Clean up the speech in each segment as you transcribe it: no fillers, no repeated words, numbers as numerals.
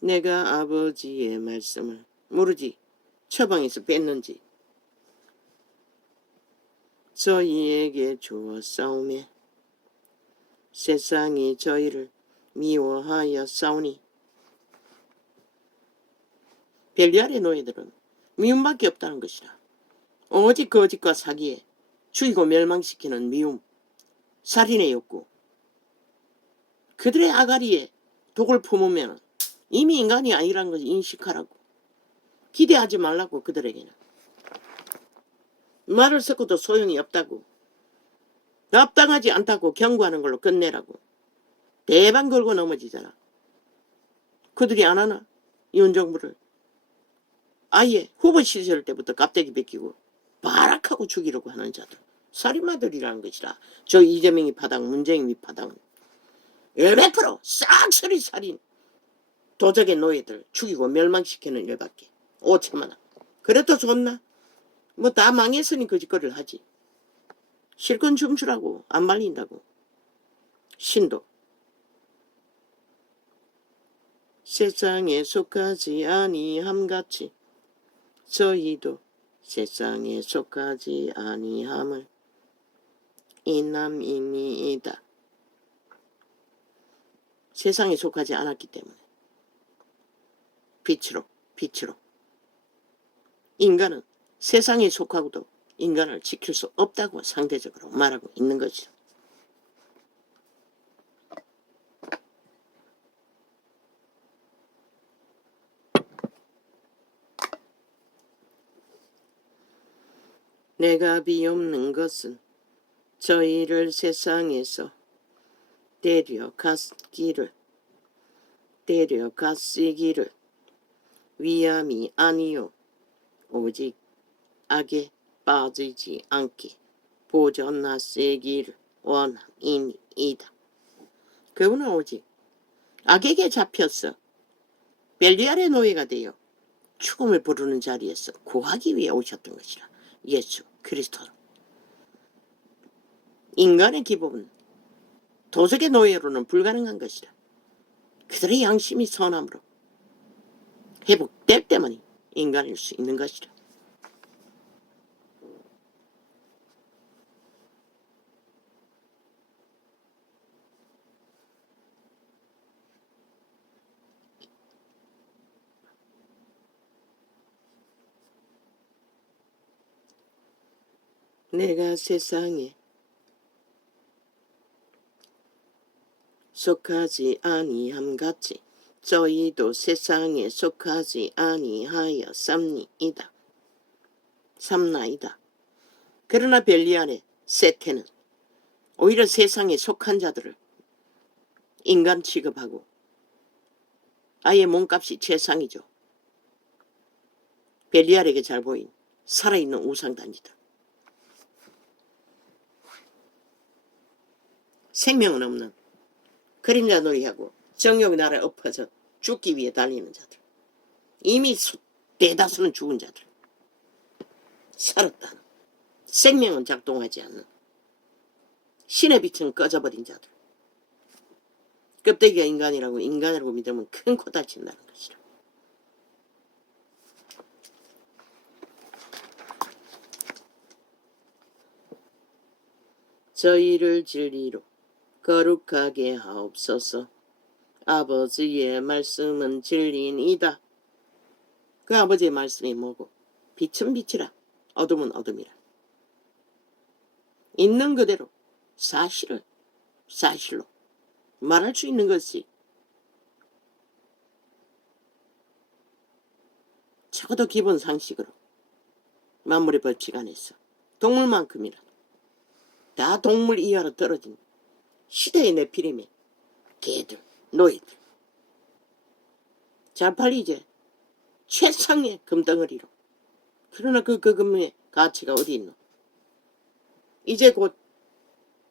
내가 아버지의 말씀을 모르지 처방에서 뺐는지 저희에게 주었사오매 세상이 저희를 미워하여 싸우니. 벨리알의 노예들은 미움밖에 없다는 것이라. 오직 거짓과 사기에 죽이고 멸망시키는 미움, 살인의 욕구, 그들의 아가리에 독을 품으면 이미 인간이 아니라는 것을 인식하라고. 기대하지 말라고. 그들에게는 말을 섞어도 소용이 없다고. 합당하지 않다고 경고하는 걸로 끝내라고. 대방 걸고 넘어지잖아. 그들이 안 하나? 윤정부를 아예 후보 시절 때부터 깝대기 벗기고 발악하고 죽이려고 하는 자들, 살인마들이라는 것이라. 저 이재명이 파당, 문재인이 파당, 100% 싹쓸이 살인, 도적의 노예들 죽이고 멸망시키는 일밖에. 5천만 원. 그래도 좋나? 뭐 다 망했으니 거짓거리를 하지. 실컷 춤추라고. 안 말린다고. 신도 세상에 속하지 아니함같이 저희도 세상에 속하지 아니함을 인함이니이다. 세상에 속하지 않았기 때문에 빛으로 인간은 세상에 속하고도 인간을 지킬 수 없다고 상대적으로 말하고 있는 거죠. 내가 비옵는 것은 저희를 세상에서 데려가시기를 위함이 아니요 오직 악에 빠지지 않게 보존하시기를 원함이니이다. 그분은 오직 악에게 잡혀서 벨리알의 노예가 되어 죽음을 부르는 자리에서 구하기 위해 오셨던 것이라. 예수 그리스도. 인간의 기법은 도적의 노예로는 불가능한 것이라. 그들의 양심이 선함으로 회복될 때만이 인간일 수 있는 것이라. 내가 세상에 속하지 아니함같이 저희도 세상에 속하지 아니하여 삼나이다. 그러나 벨리알의 세태는 오히려 세상에 속한 자들을 인간 취급하고 아예 몸값이 최상이죠. 벨리알에게 잘 보인 살아있는 우상단지들. 생명은 없는 그림자 놀이하고 정욕의 나라에 엎어져 죽기 위해 달리는 자들. 이미 대다수는 죽은 자들. 살았다는 생명은 작동하지 않는 신의 빛은 꺼져버린 자들. 껍데기가 인간이라고 믿으면 큰 코 다친다는 것이라. 저희를 진리로 거룩하게 하옵소서. 아버지의 말씀은 진리이다. 그 아버지의 말씀이 뭐고? 빛은 빛이라 어둠은 어둠이라. 있는 그대로 사실로 말할 수 있는 것이 적어도 기본 상식으로 만물의 법칙 안에서 동물만큼이라도 다 동물 이하로 떨어진 시대의 내피림의 개들, 노예들. 잘 팔리지? 최상의 금덩어리로. 그러나 그 금의 가치가 어디 있노? 이제 곧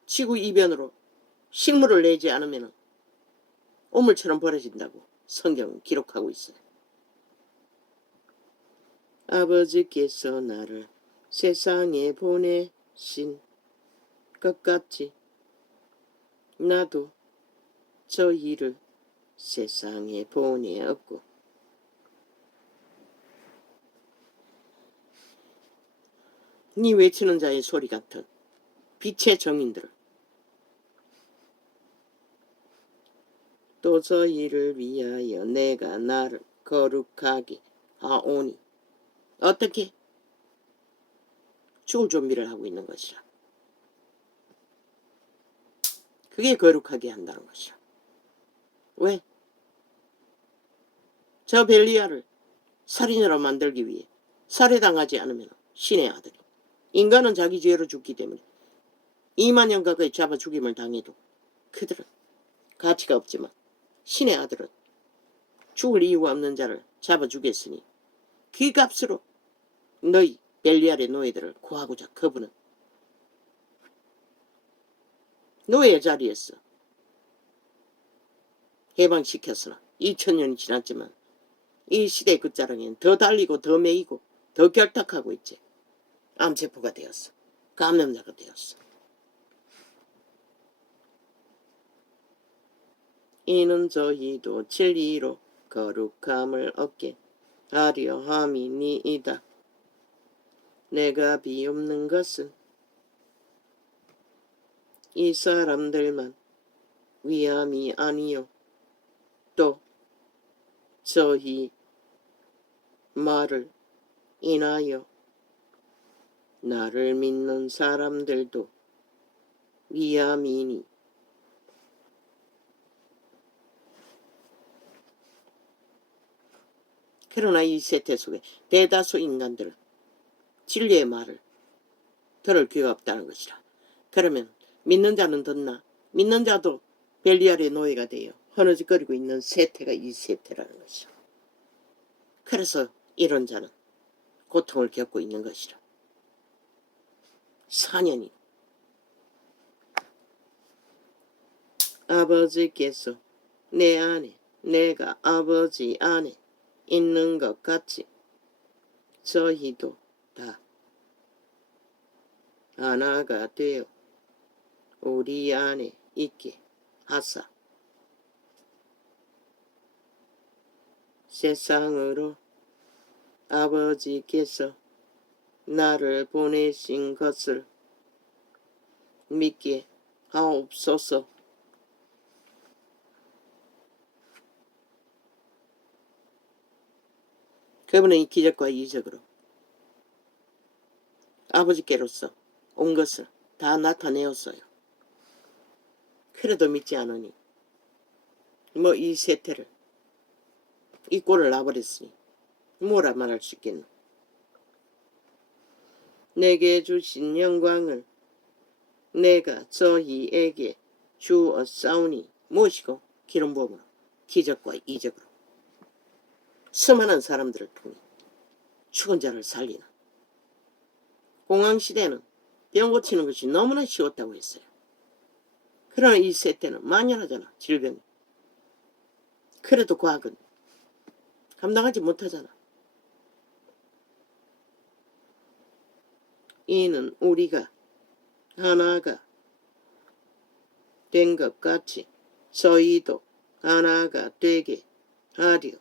지구 이변으로 식물을 내지 않으면 오물처럼 벌어진다고 성경은 기록하고 있어요. 아버지께서 나를 세상에 보내신 것 같이 나도 저희를 세상에 본이 없고 네 외치는 자의 소리 같은 빛의 정인들을 또 저희를 위하여 내가 나를 거룩하게 하오니 어떻게? 죽을 준비를 하고 있는 것이라. 그게 거룩하게 한다는 것이야. 왜? 저 벨리알을 살인으로 만들기 위해 살해당하지 않으면 신의 아들이 인간은 자기 죄로 죽기 때문에 2만 년 가까이 잡아 죽임을 당해도 그들은 가치가 없지만 신의 아들은 죽을 이유가 없는 자를 잡아 주겠으니 그 값으로 너희 벨리알의 노예들을 구하고자 그분은 노예 자리에서 해방시켰으나 2000년이 지났지만 이 시대의 끝자락에는 더 달리고 더 매이고 더 결탁하고 있지. 암세포가 되었어. 감염자가 되었어. 이는 저희도 진리로 거룩함을 얻게 하려 함이니이다. 내가 비옵는 것은 이 사람들만 위함이 아니요 또 저희 말을 인하여 나를 믿는 사람들도 위함이니 그러나 이 세태 속에 대다수 인간들은 진리의 말을 들을 귀가 없다는 것이라. 그러면 믿는 자는 듣나 믿는 자도 벨리알의 노예가 되어 허느적거리고 있는 세태가 이 세태라는 것이라. 그래서 이런 자는 고통을 겪고 있는 것이라. 4년이 아버지께서 내 안에 내가 아버지 안에 있는 것 같이 저희도 다 하나가 되어 우리 안에 있게 하사 세상으로 아버지께서 나를 보내신 것을 믿게 하옵소서. 그분은 이 기적과 이적으로 아버지께로서 온 것을 다 나타내었어요. 그래도 믿지 않으니 뭐 이 세태를 이 꼴을 놔버렸으니 뭐라 말할 수 있겠노. 내게 주신 영광을 내가 저희에게 주었사오니 무엇이고 기름 부음으로 기적과 이적으로 수많은 사람들을 통해 죽은 자를 살리는 공황시대는 병 고치는 것이 너무나 쉬웠다고 했어요. 그러나 이 세태는 만연하잖아. 질병이. 그래도 과학은 감당하지 못하잖아. 이는 우리가 하나가 된 것 같이 저희도 하나가 되게 하려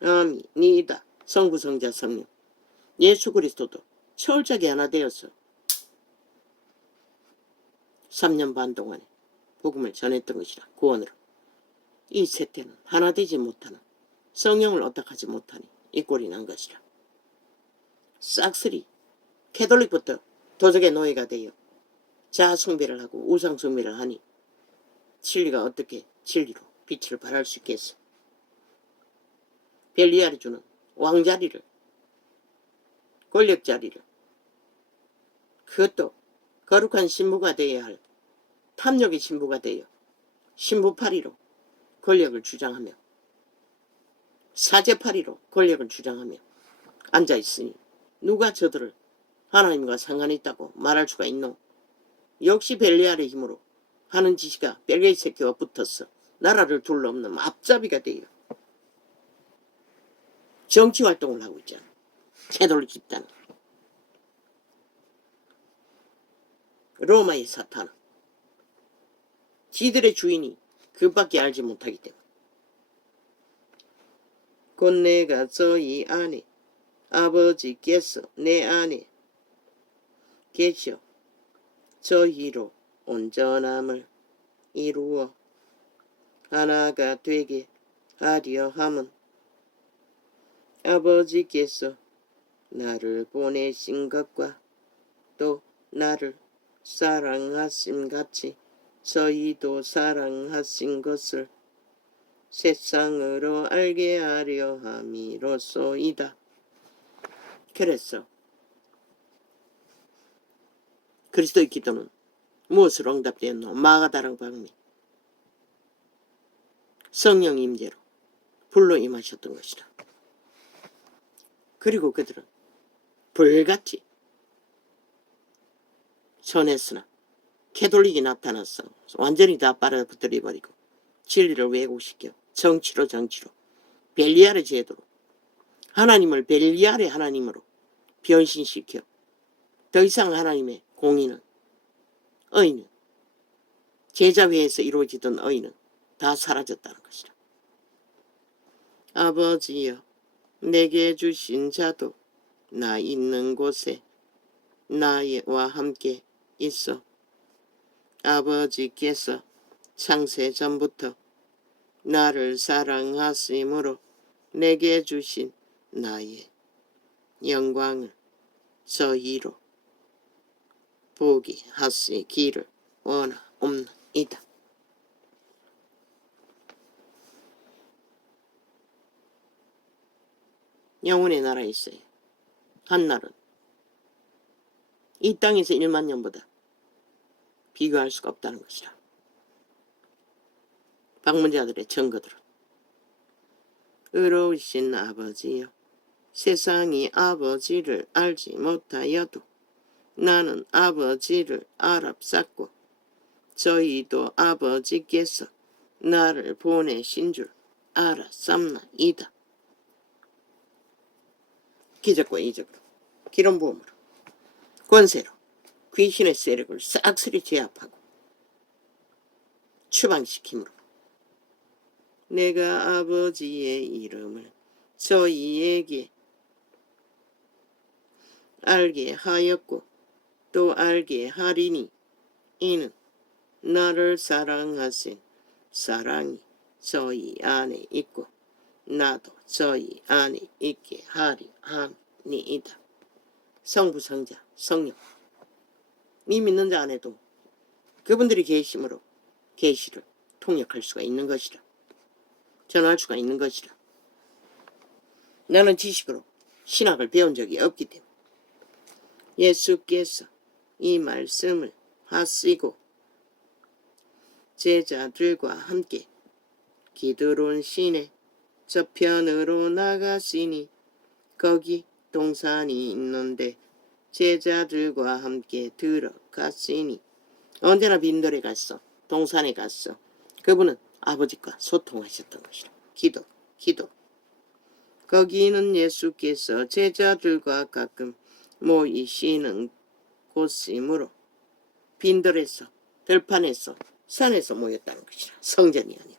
함이니이다. 성부 성자 성령 예수 그리스도도 철저하게 하나 되어서 3년 반 동안에 복음을 전했던 것이라. 구원으로. 이 세태는 하나 되지 못하는 성령을 얻어가지 못하니 이 꼴이 난 것이라. 싹쓸이 캐톨릭부터 도적의 노예가 되어 자아숭배를 하고 우상숭배를 하니 진리가 어떻게 진리로 빛을 발할 수 있겠어. 벨리알이 주는 왕자리를 권력자리를 그것도 거룩한 신부가 되어야 할 탐욕의 신부가 되어 신부파리로 권력을 주장하며 사제파리로 권력을 주장하며 앉아있으니 누가 저들을 하나님과 상관이 있다고 말할 수가 있노. 역시 벨리알의 힘으로 하는 짓이가 벨게이 새끼와 붙어서 나라를 둘러엎는 앞잡이가 되어 정치활동을 하고 있잖아. 캐톨릭 집단. 로마의 사탄은 지들의 주인이 그밖에 알지 못하기 때문에 곧 내가 저희 안에 아버지께서 내 안에 계셔 저희로 온전함을 이루어 하나가 되게 하려 함은 아버지께서 나를 보내신 것과 또 나를 사랑하심 같이 저희도 사랑하신 것을 세상으로 알게 하려 함이로소이다. 그래서 그리스도의 기도는 무엇으로 응답되었노? 마가다락 방미 성령 임재로 불로 임하셨던 것이다. 그리고 그들은 불같이 선했으나 캐톨릭이 나타났어. 완전히 다 빨아들여버리고 진리를 왜곡시켜 정치로 벨리아르 제도로 하나님을 벨리아르의 하나님으로 변신시켜 더 이상 하나님의 공의는 의는 제자회에서 이루어지던 의는 다 사라졌다는 것이다. 아버지여 내게 주신 자도 나 있는 곳에 나와 함께 있어. 아버지께서 창세 전부터 나를 사랑하심으로 내게 주신 나의 영광을 저희로 보게 하시기를 원하옵나이다. 영혼의 나라에 있어요. 한날은 이 땅에서 1만 년보다 비교할 수가 없다는 것이라. 방문자들의 증거들은 의로우신 아버지여 세상이 아버지를 알지 못하여도 나는 아버지를 알아쌌고 저희도 아버지께서 나를 보내신 줄 알았삼나이다. 기적과 이적으로 기름 부음으로 권세로 귀신의 세력을 싹쓸이 제압하고 추방시킴으로 내가 아버지의 이름을 저희에게 알게 하였고 또 알게 하리니 이는 나를 사랑하신 사랑이 저희 안에 있고 나도 저희 안에 있게 하리 함이이다. 성부 성자 성령 이 믿는 자 안에도 그분들이 계심으로 계시를 통역할 수가 있는 것이라. 전할 수가 있는 것이라. 나는 지식으로 신학을 배운 적이 없기 때문에 예수께서 이 말씀을 하시고 제자들과 함께 기드론 시내 저편으로 나가시니 거기 동산이 있는데 제자들과 함께 들어갔으니 언제나 빈들에 갔어. 동산에 갔어. 그분은 아버지과 소통하셨던 것이라. 기도. 거기는 예수께서 제자들과 가끔 모이시는 곳이므로 빈들에서 들판에서 산에서 모였다는 것이라. 성전이 아니라.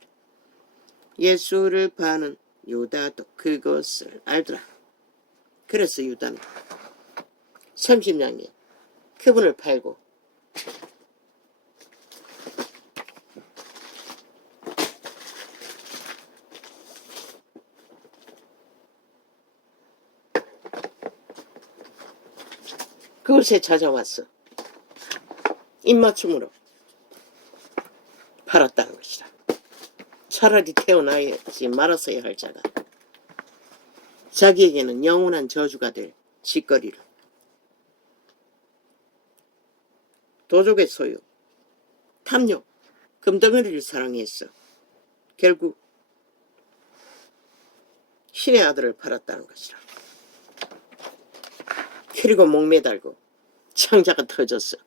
예수를 파는 유다도 그것을 알더라. 그래서 유다는 30년에 그분을 팔고 그곳에 찾아왔어. 입맞춤으로 팔았다는 것이다. 차라리 태어나지 말았어야 할 자가 자기에게는 영원한 저주가 될 짓거리를 도적의 소유, 탐욕, 금덩어리를 사랑했어. 결국 신의 아들을 팔았다는 것이라. 그리고 목매달고 창자가 터졌어.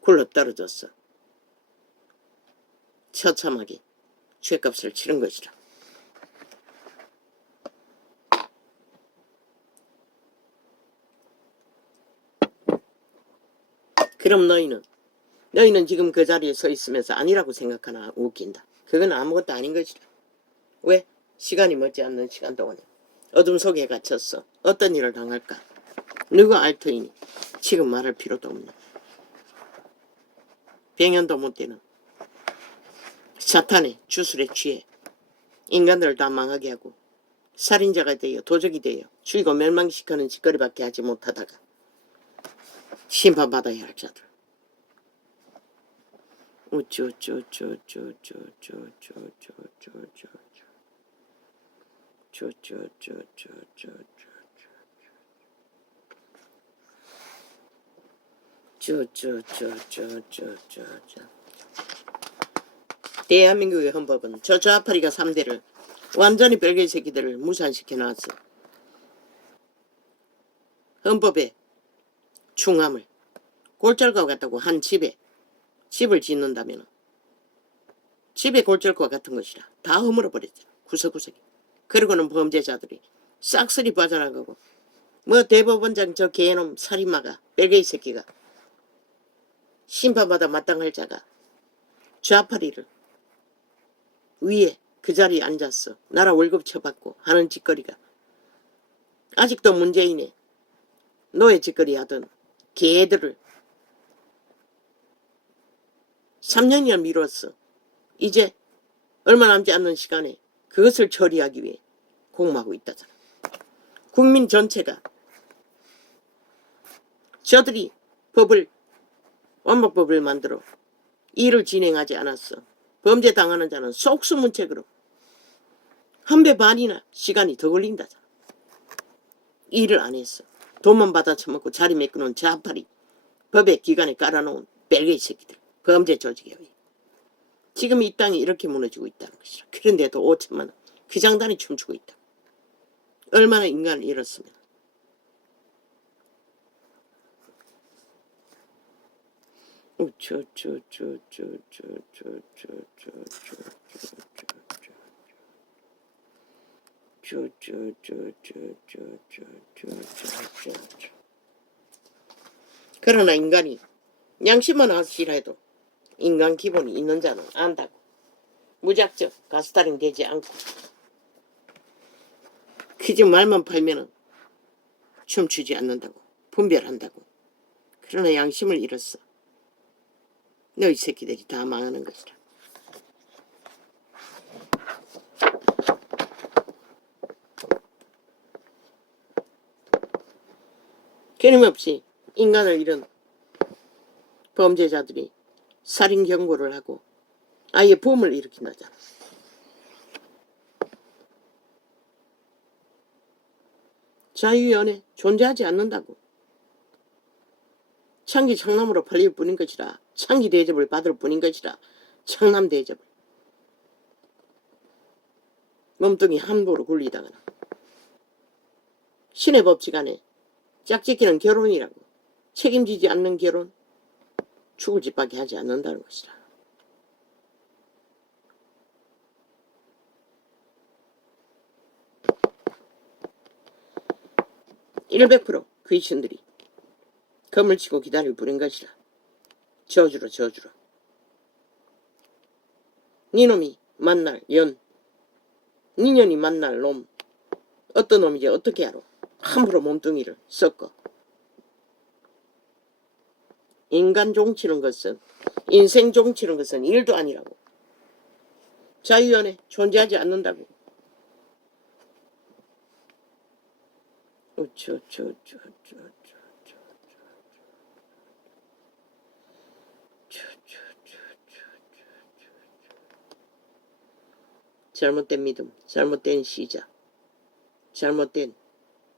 굴러 떨어졌어. 처참하게 죄값을 치른 것이라. 그럼 너희는 지금 그 자리에 서 있으면서 아니라고 생각하나 웃긴다. 그건 아무것도 아닌 것이다. 왜? 시간이 머지 않는 시간 동안에 어둠 속에 갇혔어. 어떤 일을 당할까? 누가 알 터이니 지금 말할 필요도 없네. 병연도 못 되는 사탄의 주술에 취해 인간들을 다 망하게 하고 살인자가 되어 도적이 되어 죽이고 멸망시키는 짓거리밖에 하지 못하다가 심판받아야 할 자들. 대한민국의 헌법은 저 좌파리가 3대를 완전히 별개의 새끼들을 무산시켜 놨어. 헌법의 충함을 골절과 같다고 한 집에 집을 짓는다면 집에 골절과 같은 것이라 다 허물어 버렸잖아. 구석구석에. 그리고는 범죄자들이 싹쓸이 빠져나가고 뭐 대법원장 저 개놈 살인마가 별개의 새끼가 심판받아 마땅할 자가 좌파리를 위에 그 자리에 앉았어. 나라 월급 쳐받고 하는 짓거리가 아직도 문재인의 노예 짓거리 하던 개들을 3년이나 미뤘어. 이제 얼마 남지 않는 시간에 그것을 처리하기 위해 공모하고 있다잖아. 국민 전체가 저들이 완법법을 만들어 일을 진행하지 않았어. 범죄 당하는 자는 속수문책으로 한 배 반이나 시간이 더 걸린다잖아. 일을 안 했어. 돈만 받아 처먹고 자리 메꾸는 좌파리 법의 기관에 깔아놓은 별개의 새끼들. 범죄 조직에 의해 지금 이 땅이 이렇게 무너지고 있다는 것이라. 그런데도 5천만 원 그 장단이 춤추고 있다. 얼마나 인간을 잃었으면. 그러나 인간이 양심만 확실해도 인간 기본이 있는 자는 안다고. 무작정 가스타링 되지 않고 그저 말만 팔면은 춤추지 않는다고. 분별한다고. 그러나 양심을 잃었어. 너희 새끼들이 다 망하는 것이라. 끊임없이 인간을 잃은 범죄자들이 살인 경고를 하고 아예 붐을 일으킨다잖아. 자유위원회 존재하지 않는다고. 창기 청남으로 팔릴 뿐인 것이라. 창기 대접을 받을 뿐인 것이라. 청남 대접을. 몸뚱이 함부로 굴리다거나 신의 법칙 안에 짝짓기는 결혼이라고. 책임지지 않는 결혼 죽을 짓밖에 하지 않는다는 것이라. (100% 귀신들이) 검을 치고 기다릴 뿐인 것이라. 저주로. 니놈이 만날 니년이 만날 놈 어떤 놈이지 어떻게 알아. 함부로 몸뚱이를 섞어. 인간 종치는 것은 인생 종치는 것은 일도 아니라고. 자유위원회 존재하지 않는다고. 잘못된 믿음, 잘못된 시작, 잘못된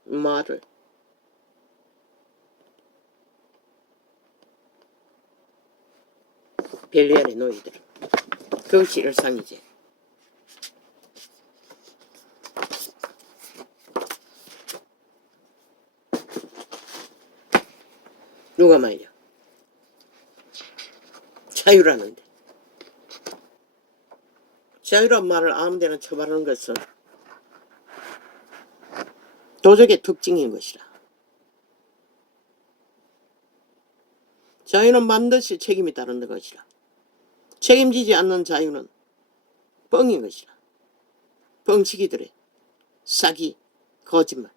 말을 벨리알의 노예들. 그것이 일상이지. 누가 말이야. 자유라는데. 자유란 말을 아무 데나 쳐바르는 것은 도적의 특징인 것이라. 자유는 반드시 책임이 따르는 것이라. 책임지지 않는 자유는 뻥인 것이라. 뻥치기들의 사기, 거짓말.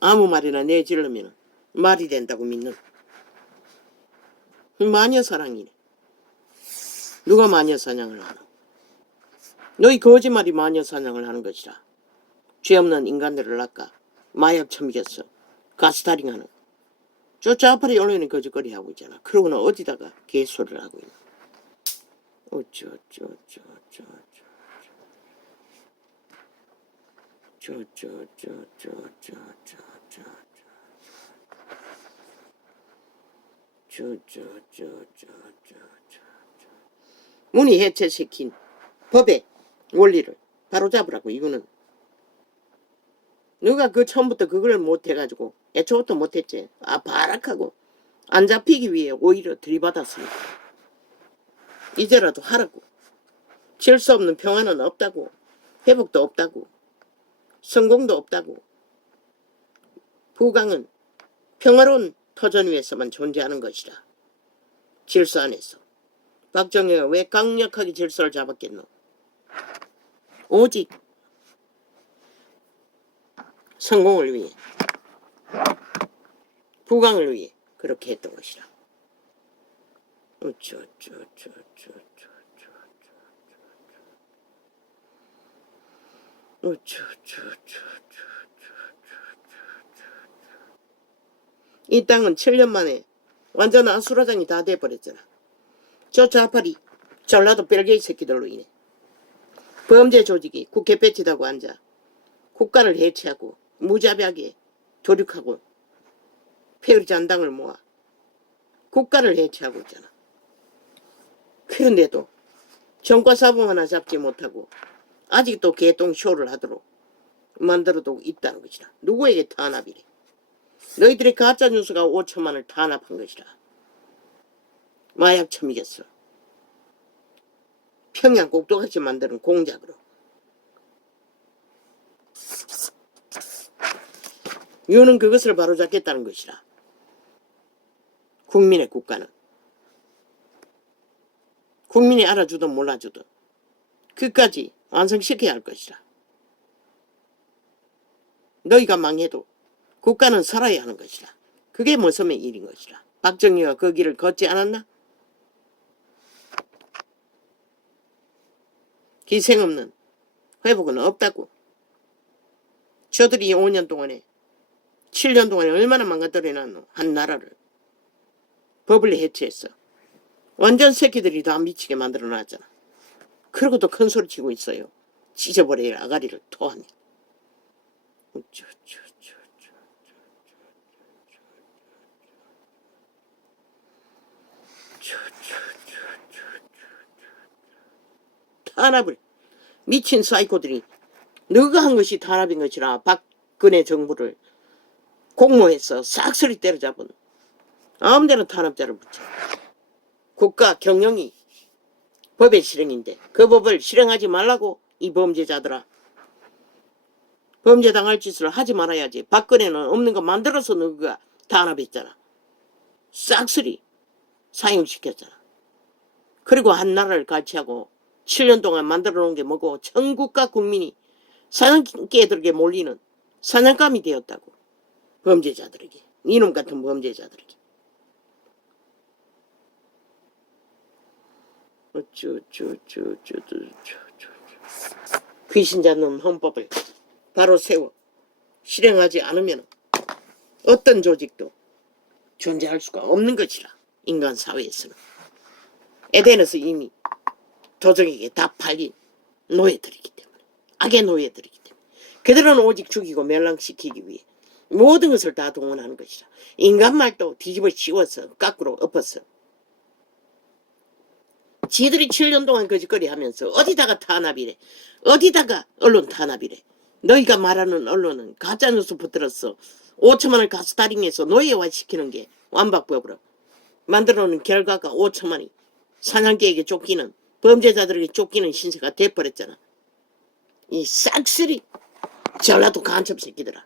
아무 말이나 내질르면 말이 된다고 믿는 마녀사랑이네. 누가 마녀사냥을 하나? 너희 거짓말이 마녀사냥을 하는 것이라. 죄 없는 인간들을 낚아 마약 처먹였어. 가스타링하는 저 좌파리 언론이 거짓거리 하고 있잖아. 그러고는 어디다가 개소리를 하고 있나? 문이 해체시킨 법의 원리를 바로잡으라고. 이거는 너가 그 처음부터 그걸 못해가지고 애초부터 못했지. 발악하고 안 잡히기 위해 오히려 들이받았으니까 이제라도 하라고. 질서 없는 평화는 없다고. 회복도 없다고. 성공도 없다고. 부강은 평화로운 터전 위에서만 존재하는 것이라. 질서 안에서. 박정희가 왜 강력하게 질서를 잡았겠노? 오직 성공을 위해, 부강을 위해 그렇게 했던 것이라. 이 땅은 7년 만에 완전 아수라장이 다 돼버렸잖아. 저 좌파리 전라도 벨게이 새끼들로 인해 범죄 조직이 국회 배치다고 앉아 국가를 해체하고 무자비하게 조력하고 폐의잔당을 모아 국가를 해체하고 있잖아. 그런데도 정과사범 하나 잡지 못하고 아직도 개똥쇼를 하도록 만들어두고 있다는 것이다. 누구에게 탄압이래? 너희들의 가짜뉴스가 5천만을 탄압한 것이라. 마약 처먹였어. 평양 꼭두같이 만드는 공작으로. 유는 그것을 바로잡겠다는 것이라. 국민의 국가는 국민이 알아주든 몰라주든 끝까지 완성시켜야 할 것이라. 너희가 망해도 국가는 살아야 하는 것이라. 그게 모섬의 일인 것이라. 박정희가 그 길을 걷지 않았나? 기생 없는 회복은 없다고. 저들이 5년 동안에 7년 동안에 얼마나 망가뜨려놨노. 한 나라를. 법을 해체했어. 완전 새끼들이 다 미치게 만들어놨잖아. 그러고도 큰 소리 치고 있어요. 찢어버려야 아가리를 토하네. 탄압을 미친 사이코들이 너가 한 것이 탄압인 것이라. 박근혜 정부를 공모해서 싹쓸이 때려잡은 아무데나 탄압자를 붙여. 국가 경영이 법의 실행인데 그 법을 실행하지 말라고. 이 범죄자들아. 범죄당할 짓을 하지 말아야지. 박근혜는 없는 거 만들어서 너가 탄압했잖아. 싹쓸이 사용시켰잖아. 그리고 한 나라를 같이하고 7년 동안 만들어 놓은 게 뭐고 전국과 국민이 사냥개들에게 몰리는 사냥감이 되었다고. 범죄자들에게. 이놈 같은 범죄자들에게. 귀신 잡는 헌법을 바로 세워 실행하지 않으면 어떤 조직도 존재할 수가 없는 것이라. 인간 사회에서는. 에덴에서 이미 도적에게 다 팔린 노예들이기 때문에. 악의 노예들이기 때문에. 그들은 오직 죽이고 멸망시키기 위해 모든 것을 다 동원하는 것이라. 인간 말도 뒤집어 씌워서 거꾸로 엎었어. 지들이 7년 동안 거짓거리 하면서 어디다가 탄압이래. 어디다가 언론 탄압이래. 너희가 말하는 언론은 가짜뉴스 붙들었어. 5천만을 가스타링해서 노예화시키는 게 완박법으로 만들어놓은 결과가 5천만이 사냥개에게 쫓기는, 범죄자들에게 쫓기는 신세가 돼버렸잖아. 이 싹쓸이 전라도 간첩 새끼들아.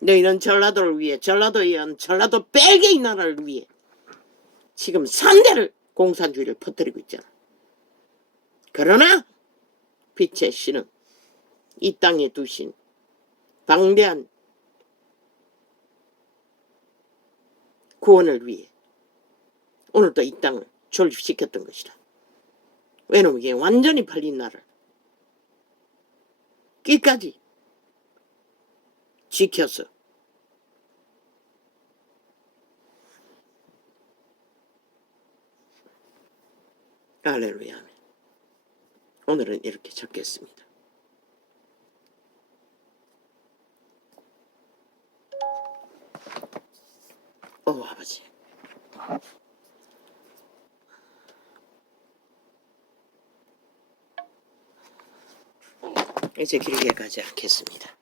너희는 전라도를 위해, 전라도에 의한 전라도 뺄개이 나라를 위해 지금 3대를 공산주의를 퍼뜨리고 있잖아. 그러나 빛의 신은 이 땅에 두신 방대한 구원을 위해 오늘도 이 땅을 존립시켰던 것이다. 왜냐면 이게 완전히 팔린 나라를 끝까지 지켜서 할렐루야. 오늘은 이렇게 적겠습니다. 오 아버지, 이제 길게 가지 않겠습니다.